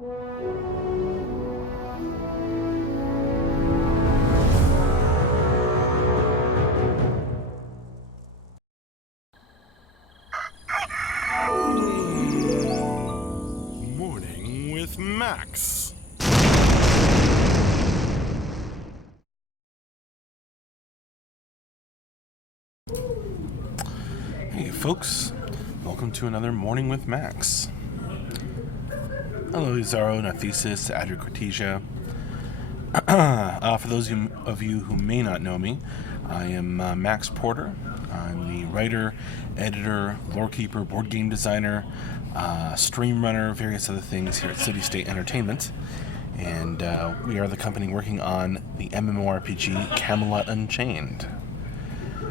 Morning with Max. Hey folks, welcome to another Morning with Max. Hello, Zaro, Nathesis, Adria Cortesia. For those of you who may not know me, I am Max Porter. I'm the writer, editor, lorekeeper, board game designer, stream runner, various other things here at City State Entertainment. And we are the company working on the MMORPG Camelot Unchained.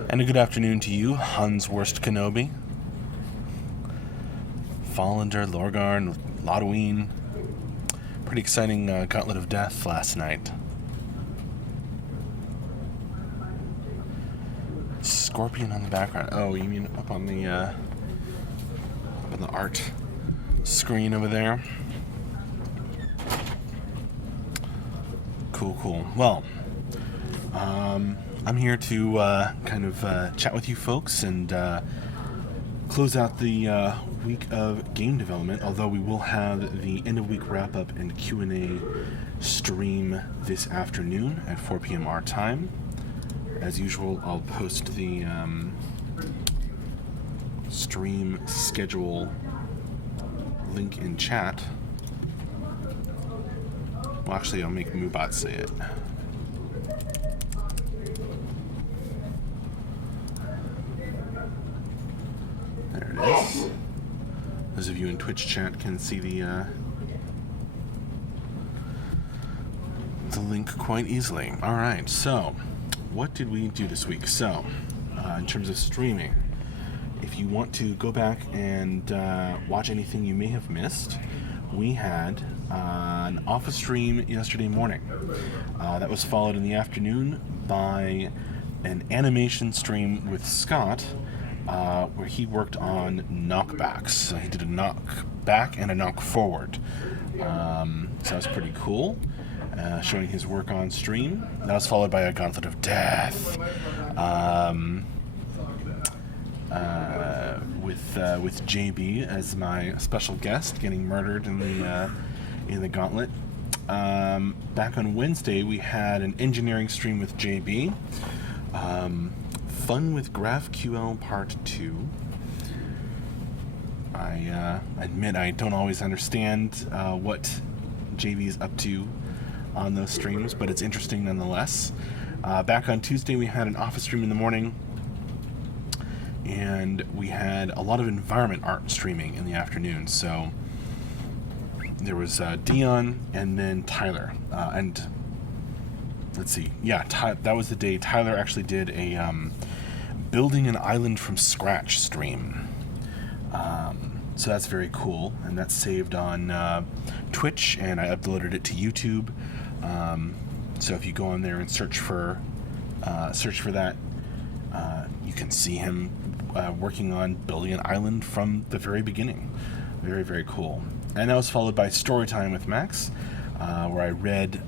And a good afternoon to you, Hans Worst Kenobi, Fallander, Lorgarn, Lodween. Pretty exciting Gauntlet of Death last night. Scorpion on the background. Oh, you mean up on the art screen over there? Cool. Well, I'm here to kind of chat with you folks and close out the week of game development, although we will have the end-of-week wrap-up and Q&A stream this afternoon at 4 p.m. our time. As usual, I'll post the stream schedule link in chat. Well, actually, I'll make Moobot say it. There it is. Those of you in Twitch chat can see the link quite easily. All right, so what did we do this week? So, in terms of streaming, if you want to go back and watch anything you may have missed, we had an office stream yesterday morning. That was followed in the afternoon by an animation stream with Scott, where he worked on knockbacks. So he did a knock back and a knock forward. So that was pretty cool, showing his work on stream. That was followed by a Gauntlet of Death, with JB as my special guest, getting murdered in the Gauntlet. Back on Wednesday, we had an engineering stream with JB. Fun with GraphQL Part 2. I admit I don't always understand what JB's up to on those streams, but it's interesting nonetheless. Back on Tuesday, we had an office stream in the morning, and we had a lot of environment art streaming in the afternoon. So there was Dion and then Tyler. And let's see, yeah, that was the day Tyler actually did a building an island from scratch stream. So that's very cool, and that's saved on Twitch, and I uploaded it to YouTube. So if you go on there and search for that, you can see him working on building an island from the very beginning. Very, very cool. And that was followed by Storytime with Max, where I read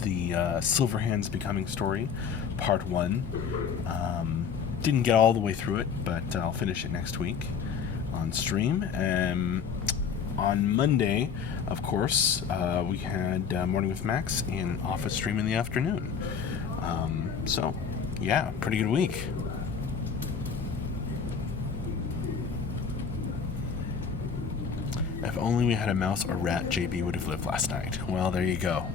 the Silverhands Becoming story, Part 1. Didn't get all the way through it, but I'll finish it next week on stream. On Monday, of course, we had Morning with Max and Office stream in the afternoon. So, yeah, pretty good week. If only we had a mouse or rat, JB would have lived last night. Well, there you go.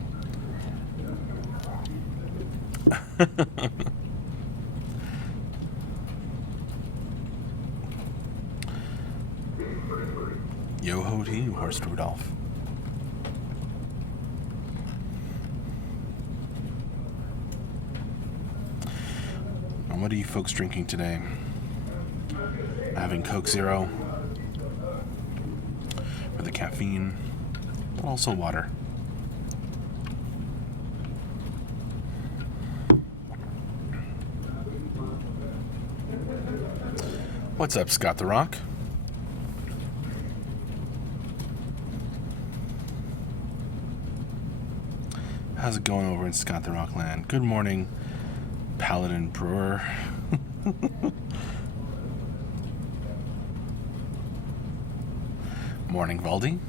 Yo ho to you, Horst Rudolph. And what are you folks drinking today? Having Coke Zero for the caffeine, but also water. What's up, Scott the Rock? How's it going over in Scott the Rockland? Good morning, Paladin Brewer. Morning, Valdi.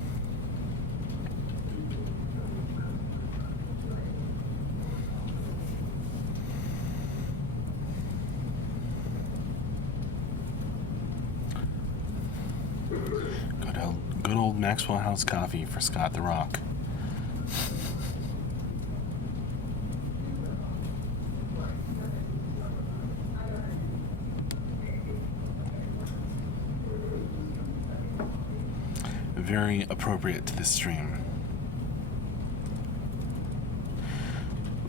Good old Maxwell House coffee for Scott the Rock. Very appropriate to this stream.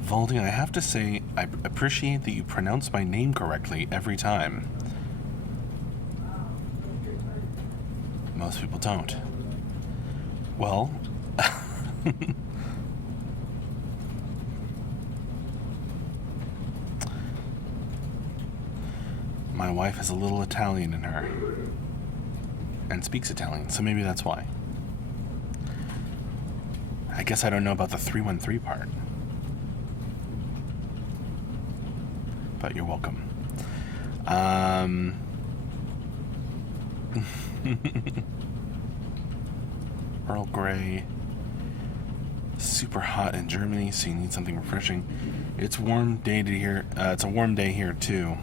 Valdi, I have to say, I appreciate that you pronounce my name correctly every time. Most people don't. Well, my wife has a little Italian in her and speaks Italian, so maybe that's why. I guess I don't know about the 313 part. But you're welcome. Earl Grey. Super hot in Germany, so you need something refreshing. It's a warm day here. It's a warm day here too.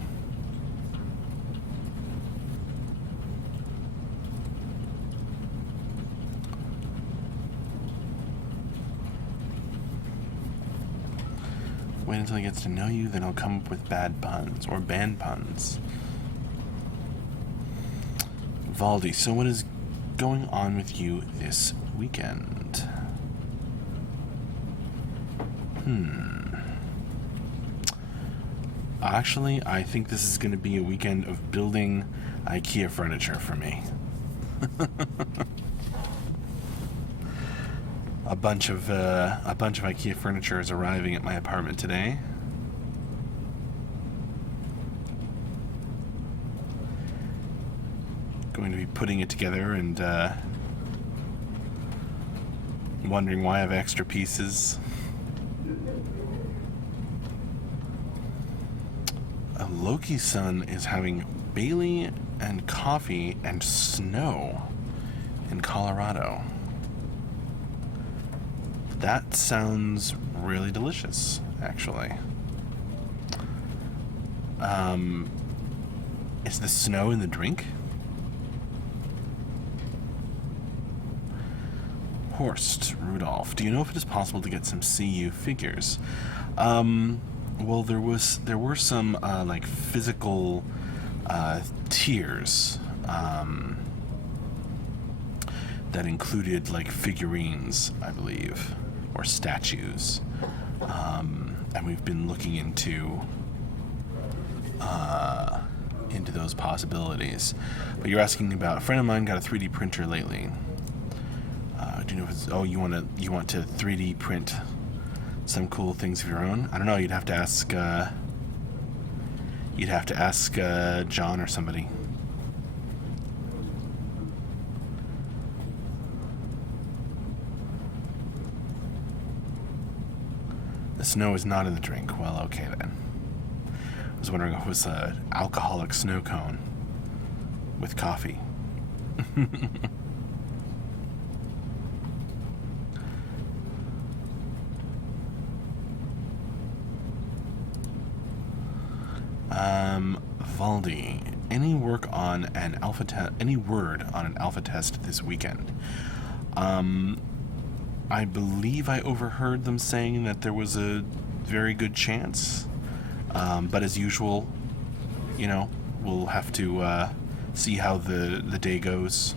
Wait until he gets to know you, then he'll come up with bad puns or banned puns. Valdi, so what is going on with you this weekend? Actually, I think this is going to be a weekend of building IKEA furniture for me. A bunch of IKEA furniture is arriving at my apartment today. Going to be putting it together and wondering why I have extra pieces. Loki's son is having Bailey and coffee and snow in Colorado. That sounds really delicious, actually. Is the snow in the drink? Horst Rudolph, do you know if it is possible to get some CU figures? Well, there were some like physical tiers that included like figurines, I believe, or statues, and we've been looking into those possibilities. But you're asking about a friend of mine got a 3D printer lately. Do you know if it's, you want to 3D print some cool things of your own? I don't know. You'd have to ask John or somebody. The snow is not in the drink. Well, okay then. I was wondering if it was an alcoholic snow cone with coffee. Valdi, any word on an alpha test this weekend? I believe I overheard them saying that there was a very good chance, but as usual, we'll have to see how the day goes.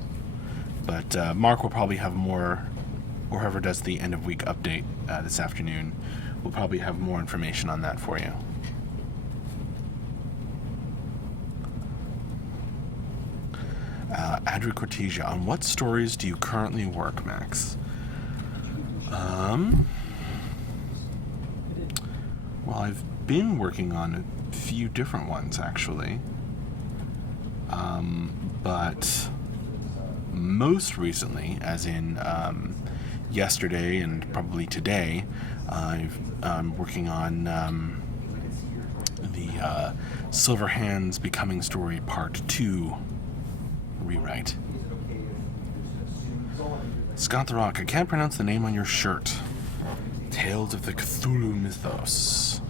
But Mark will probably have more, or whoever does the end of week update this afternoon, will probably have more information on that for you. Adri Cortesia, on what stories do you currently work, Max? Well, I've been working on a few different ones, actually. But most recently, as in yesterday and probably today, I'm working on the Silverhand's Becoming Story Part 2 rewrite. Scott the Rock, I can't pronounce the name on your shirt. Tales of the Cthulhu Mythos.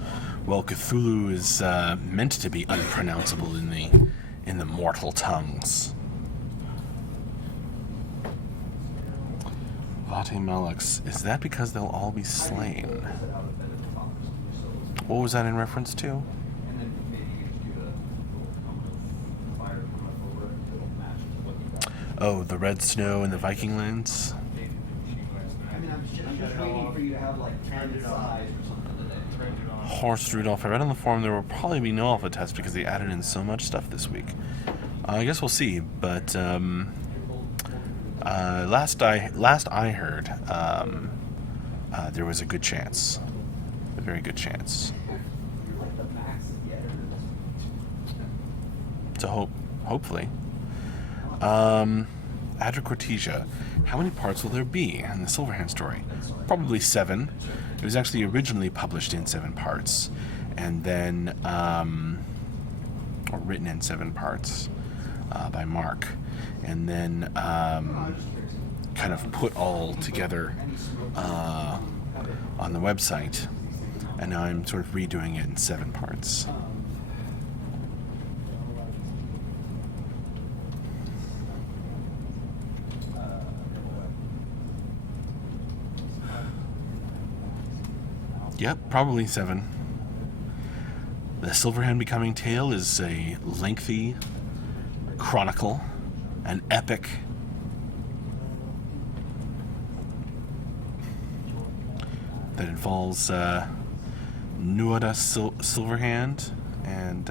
Well, Cthulhu is meant to be unpronounceable in the mortal tongues. Vate Malux, is that because they'll all be slain? What was that in reference to? Oh, the red snow in the Viking lands? I'm just waiting for you to have like 10 size or something today. Horst Rudolph, I read on the forum there will probably be no alpha test because they added in so much stuff this week. I guess we'll see, but last I heard, there was a good chance, a very good chance. So hopefully. Adric Cortesia, how many parts will there be in the Silverhand story? Probably 7. It was actually originally published in 7 parts, and then, or written in 7 parts by Mark, and then kind of put all together on the website, and now I'm sort of redoing it in 7 parts. Yep, probably 7. The Silverhand Becoming Tale is a lengthy chronicle, an epic, that involves Nuada Silverhand, and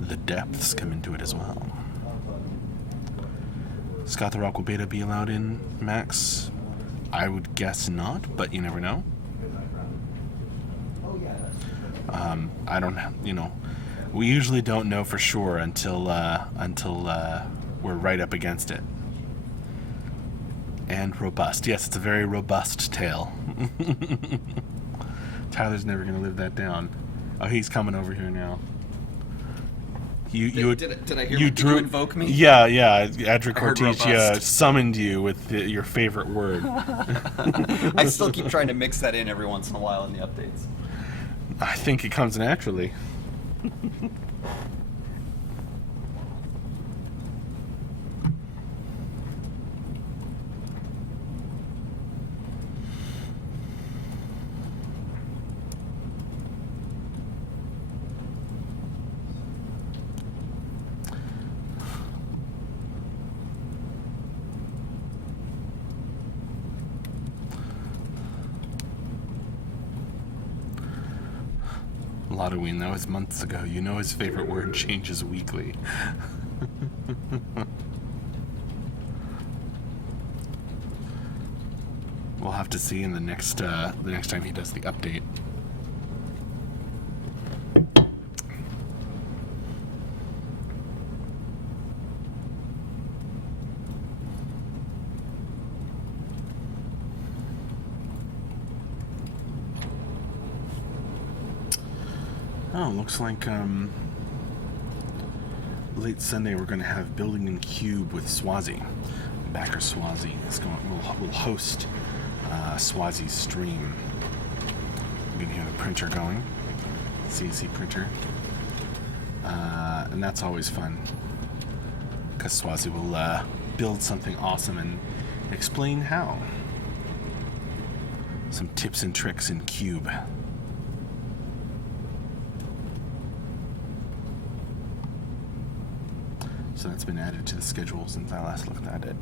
the depths come into it as well. Scott the Rock, will beta be allowed in, Max? I would guess not, but you never know. I don't, we usually don't know for sure until we're right up against it. And robust. Yes, it's a very robust tale. Tyler's never going to live that down. Oh, he's coming over here now. Did I hear you invoke me? Yeah. Adric Cortesia summoned you with your favorite word. I still keep trying to mix that in every once in a while in the updates. I think it comes naturally. Halloween, that was months ago. You know his favorite word changes weekly. We'll have to see in the next time he does the update. Oh, looks like late Sunday we're going to have Building in Cube with Swazi. Backer Swazi is will host Swazi's stream. You can hear the printer going, CNC printer, and that's always fun because Swazi will build something awesome and explain how. Some tips and tricks in Cube. So that's been added to the schedule since I last looked at it.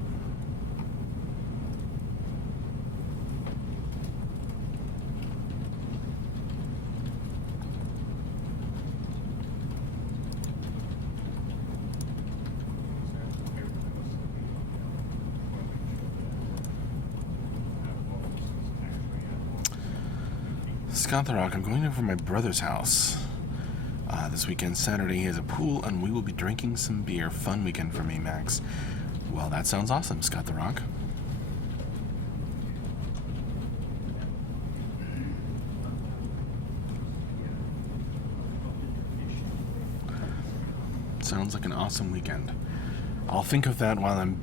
Scott the Rock, I'm going over to my brother's house. This weekend, Saturday, he has a pool, and we will be drinking some beer. Fun weekend for me, Max. Well, that sounds awesome, Scott the Rock. Sounds like an awesome weekend. I'll think of that while I'm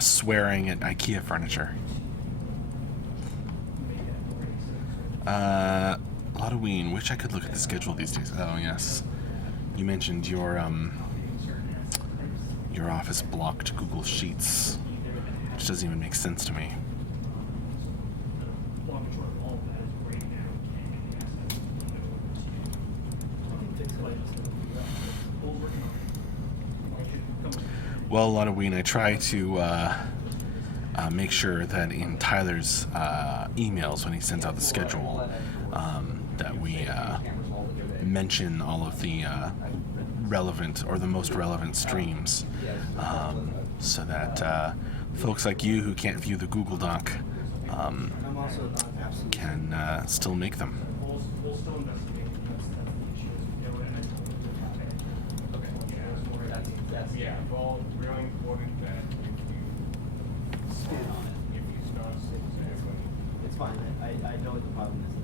swearing at IKEA furniture. Halloween. Wish I could look at the schedule these days. Oh yes, you mentioned your office blocked Google Sheets, which doesn't even make sense to me. Well, Halloween, I try to make sure that in Tyler's emails when he sends out the schedule, that we mention all of the relevant or the most relevant streams, so that folks like you who can't view the Google Doc can still make them. Yeah, well, really important that if Spin on it. you start exactly. It's fine. I know what the problem is.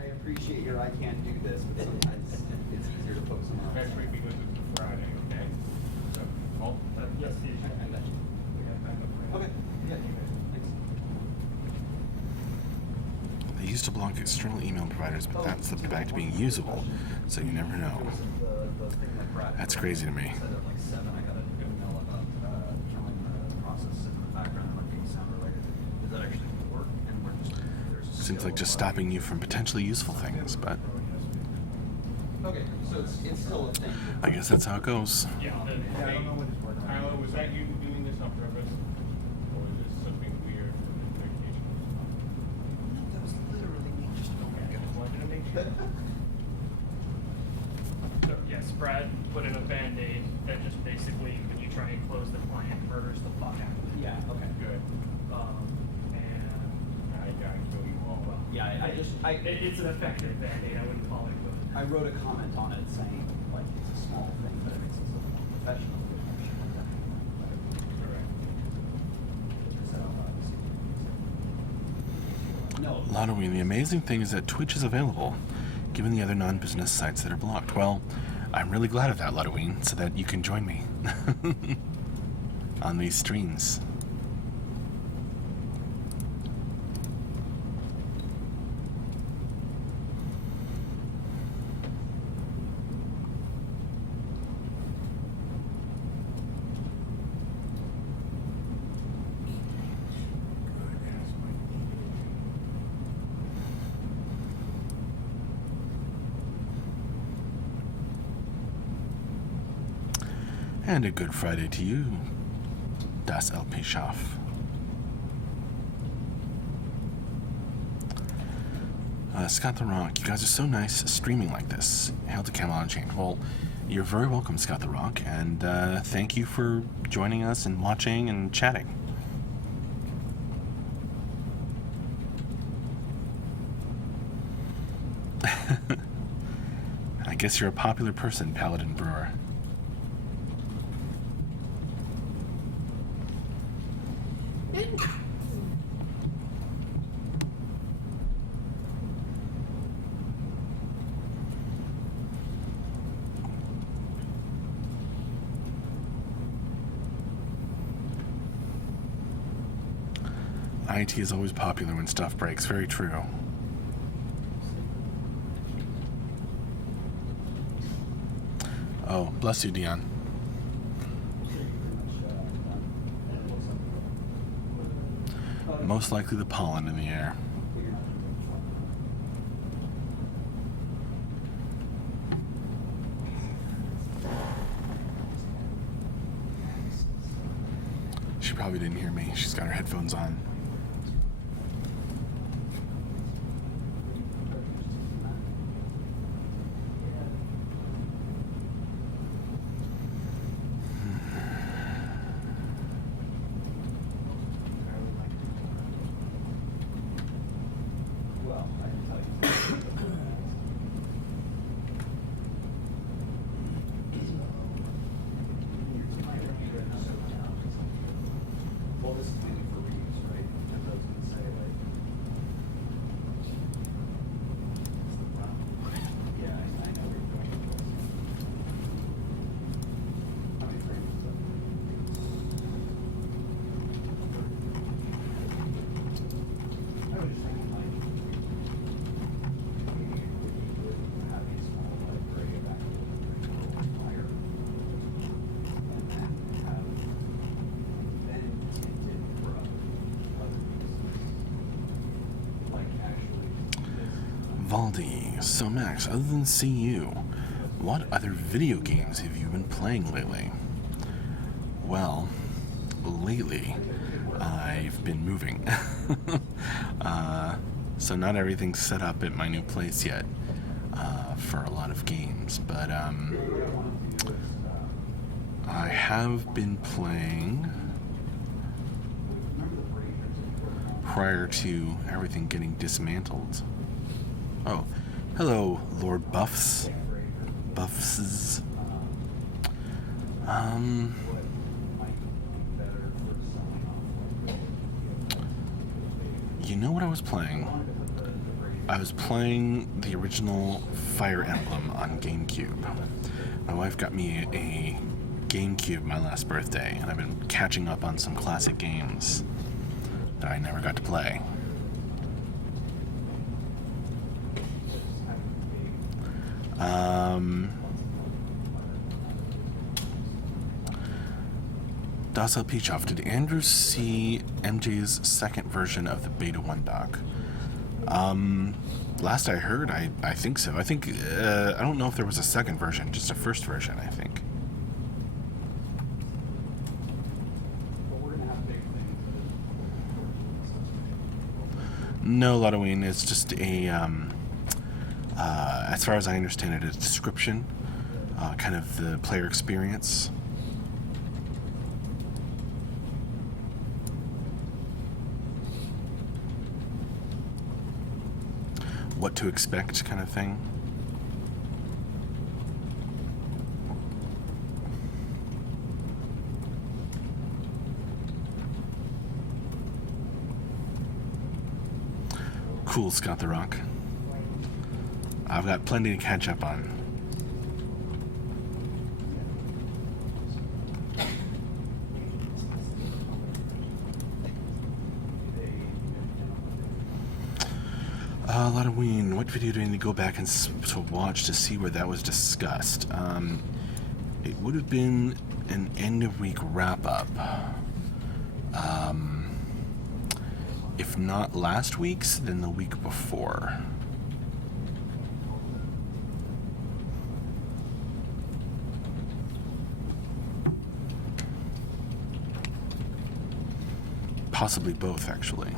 I appreciate your I can't do this, but sometimes it's easier to focus on that. Especially because it's a Friday, okay? So, well, Yes, I got you. we got that up. Okay. Yeah, thanks. They used to block external email providers, but that slipped back to being usable, so you never know. The thing that Brad That's crazy to me. said at like 7, I got an email about killing the process in the background like being sound related. Does that actually work? And we're just there's a Seems like just stopping you from potentially useful things, but Okay, so it's still a thing. I guess that's how it goes. Yeah, I don't know what it's working on. Tyler, was that you doing this on purpose? Or is this something weird from the vacation? That was literally me just Okay, I just wanted to make sure. So yes, Brad put in a Band-Aid that just basically, when you try and close the client, murders the fuck out of it. Yeah, okay. Good. And I kill you all. well, Yeah, it's an effective Band-Aid. I wouldn't call it good. I wrote a comment on it saying like it's a small thing, but it makes it so professional. Correct. No. Halloween, the amazing thing is that Twitch is available, given the other non-business sites that are blocked. Well, I'm really glad of that, Halloween, so that you can join me on these streams. And a good Friday to you, Das LP Schaff. Scott the Rock, you guys are so nice streaming like this. Hail to Camelot Unchained. Well, you're very welcome, Scott the Rock, and thank you for joining us and watching and chatting. I guess you're a popular person, Paladin Brewer. IT is always popular when stuff breaks. Very true. Oh, bless you, Dion. Most likely the pollen in the air. She probably didn't hear me. She's got her headphones on. Well, I can tell you. Well, this is mainly for reuse, right? As I was gonna say, like. It's the problem. Yeah, I know where you're going with this. Valdi, so Max, other than CU, what other video games have you been playing lately? Well, lately, I've been moving. So not everything's set up at my new place yet for a lot of games, but I have been playing prior to everything getting dismantled. Oh, hello, Lord Buffs. Buffs. You know what I was playing? I was playing the original Fire Emblem on GameCube. My wife got me a GameCube my last birthday, and I've been catching up on some classic games that I never got to play. Docile Peachoff, did Andrew see MJ's second version of the Beta 1 doc? Last I heard, I think so. I think, I don't know if there was a second version, just a first version, I think. No, Ludoween, it's just a, as far as I understand it, a description, kind of the player experience. What to expect, kind of thing. Cool, Scott the Rock. I've got plenty to catch up on. Ludoween, what video do I need to go back and to watch to see where that was discussed? It would have been an end-of-week wrap-up. If not last week's, then the week before. Possibly both, actually.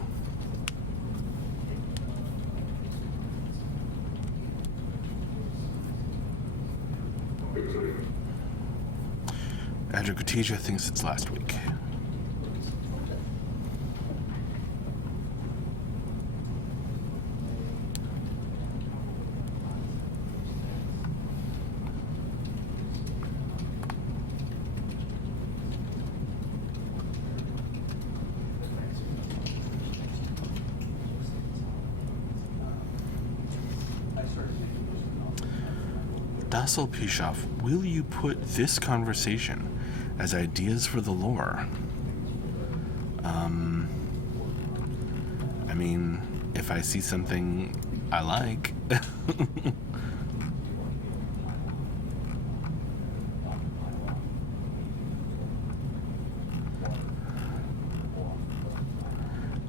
Adricotesia thinks it's last week. Docile Pishoff, will you put this conversation as ideas for the lore? I mean, if I see something I like.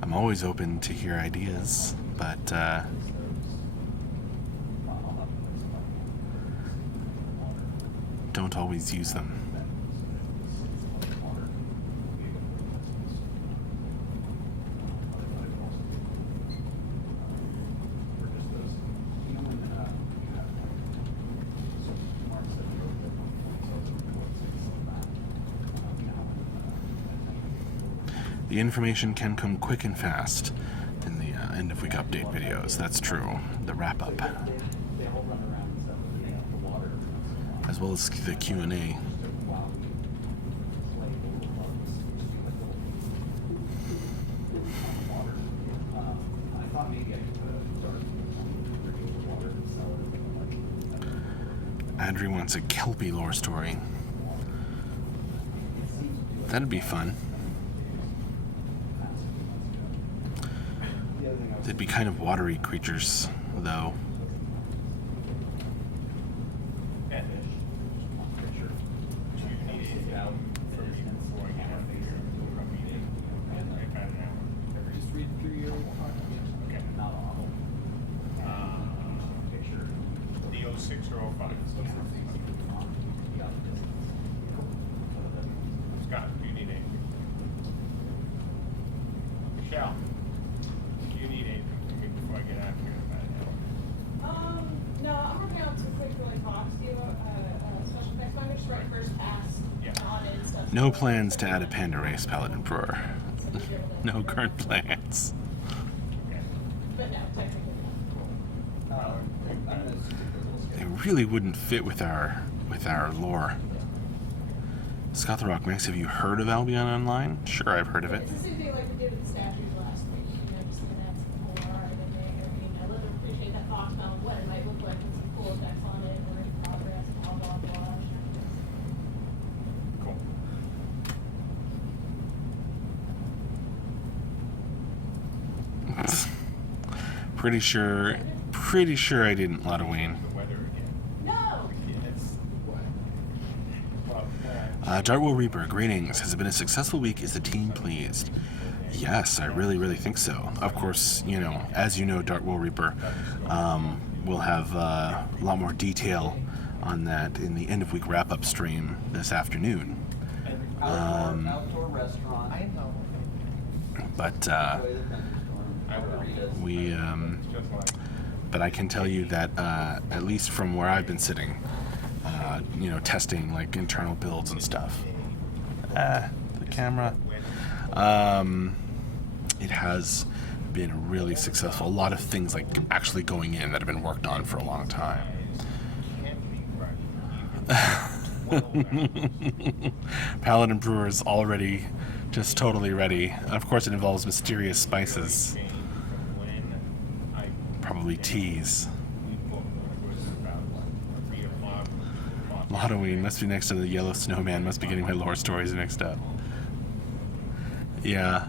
I'm always open to hear ideas, but don't always use them. The information can come quick and fast in the end-of-week update videos. That's true. The wrap-up. As well as the Q&A. Adri wants a Kelpie lore story. That'd be fun. They'd be kind of watery creatures, though. Michelle, do you need anything from me before I get out of here in about an hour? No, I'm working out some quick really Fox. Do you have a special effects? I'm just writing first pass on it and stuff. No plans to add a panda race, Paladin Brewer. No current plans. But no, technically no. I'm gonna stick with a little It really wouldn't fit with our lore. Scott the Rock Max, have you heard of Albion Online? Sure, I've heard of it. It's the same thing like we did with the statues last week. You know, just gonna add some more art in there. I mean, I would appreciate that Fox Mountain, what it might look like with some cool effects on it, or in progress, blah, blah, blah. Cool. Pretty sure I didn't lot of Wayne. The weather again. No! Yes. Well, Dartwell Reaper, greetings. Has it been a successful week? Is the team pleased? Yes, I really, really think so. Of course, you know, as you know, Dartwell Reaper, we'll have a lot more detail on that in the end of week wrap-up stream this afternoon. outdoor restaurant. I know. But Enjoy the thunderstorm. Margaritas. we, but I can tell you that at least from where I've been sitting, you know, testing like internal builds and stuff. The camera. It has been really successful. A lot of things like actually going in that have been worked on for a long time. Paladin Brewer is already just totally ready. Of course, it involves mysterious spices. Probably teas. Halloween must be next to the yellow snowman. Must be getting my lore stories mixed up. Yeah.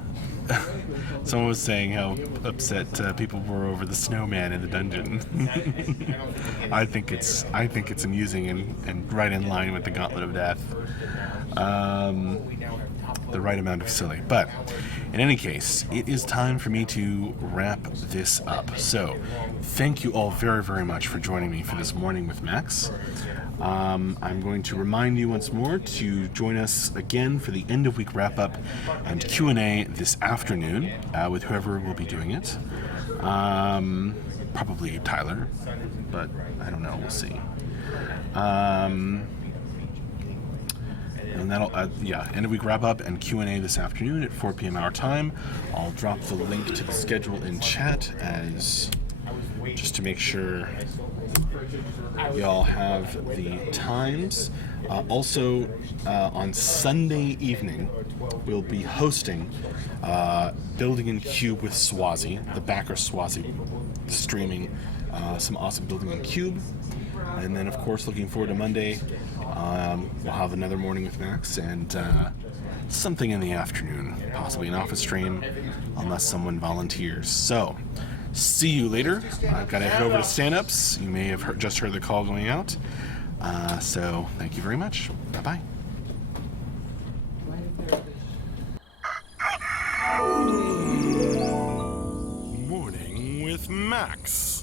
Someone was saying how upset people were over the snowman in the dungeon. I think it's amusing and right in line with the Gauntlet of Death. The right amount of silly. But in any case, it is time for me to wrap this up. So, thank you all very, very much for joining me for this morning with Max. I'm going to remind you once more to join us again for the end of week wrap up and Q&A this afternoon with whoever will be doing it. Probably Tyler, but I don't know. We'll see. And that'll, end of week wrap up and Q&A this afternoon at 4 p.m. our time. I'll drop the link to the schedule in chat as just to make sure y'all have the times. Also, on Sunday evening, we'll be hosting Building in Cube with Swazi, the backer Swazi, streaming some awesome Building in Cube. And then, of course, looking forward to Monday. We'll have another morning with Max and something in the afternoon, possibly an office stream, unless someone volunteers. So, see you later. I've got to head over to stand-ups. You may have just heard the call going out. So, thank you very much. Bye-bye. Morning with Max.